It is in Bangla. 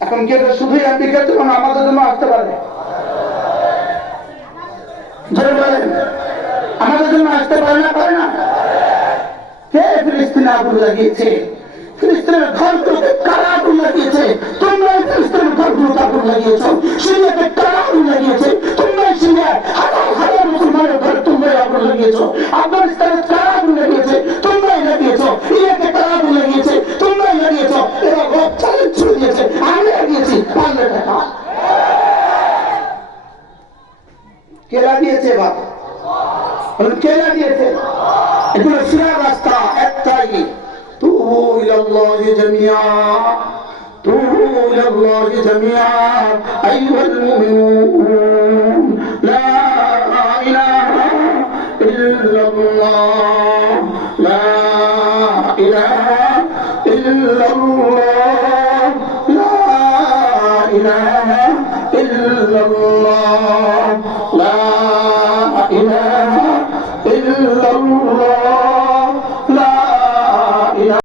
এখান কি এটা শুধুই আমেরিকার জন্য আমাদের জন্য আসতে পারে। জোরে বলেন, আমাদের জন্য আসতে পারে না পারে না? কে ফিলিস্তিনে আগুন লাগিয়েছে? ফিলিস্তিনের ঘরগুলোকে আগুন লাগিয়েছো সিরিয়াকে কারা আগুন লাগিয়েছে। তোমরাই সিরিয়ায় হাজার হাজার মুসলমানের ঘরে তোমরাই আগুন লাগিয়েছো। আফগানিস্তানে কারা লাগিয়েছে, তোমরাই লাগিয়েছো। ইরাকে কারা লাগিয়েছে, তোমরাই লাগিয়েছো। এরা রব চ্যালেঞ্জ ছুড়ে দিয়েছে। আমি লাগিয়েছি, পারলে টাকা। কে লাগিয়েছে বাবা কে লাগিয়েছে? এগুলো সিরার রাস্তা একটাই। তুবু ইলাল্লাহি জামিয়া إلى الله جميعا. أيها المؤمنون لا إله إلا الله. لا إله إلا الله. لا إله إلا الله. لا إله إلا الله.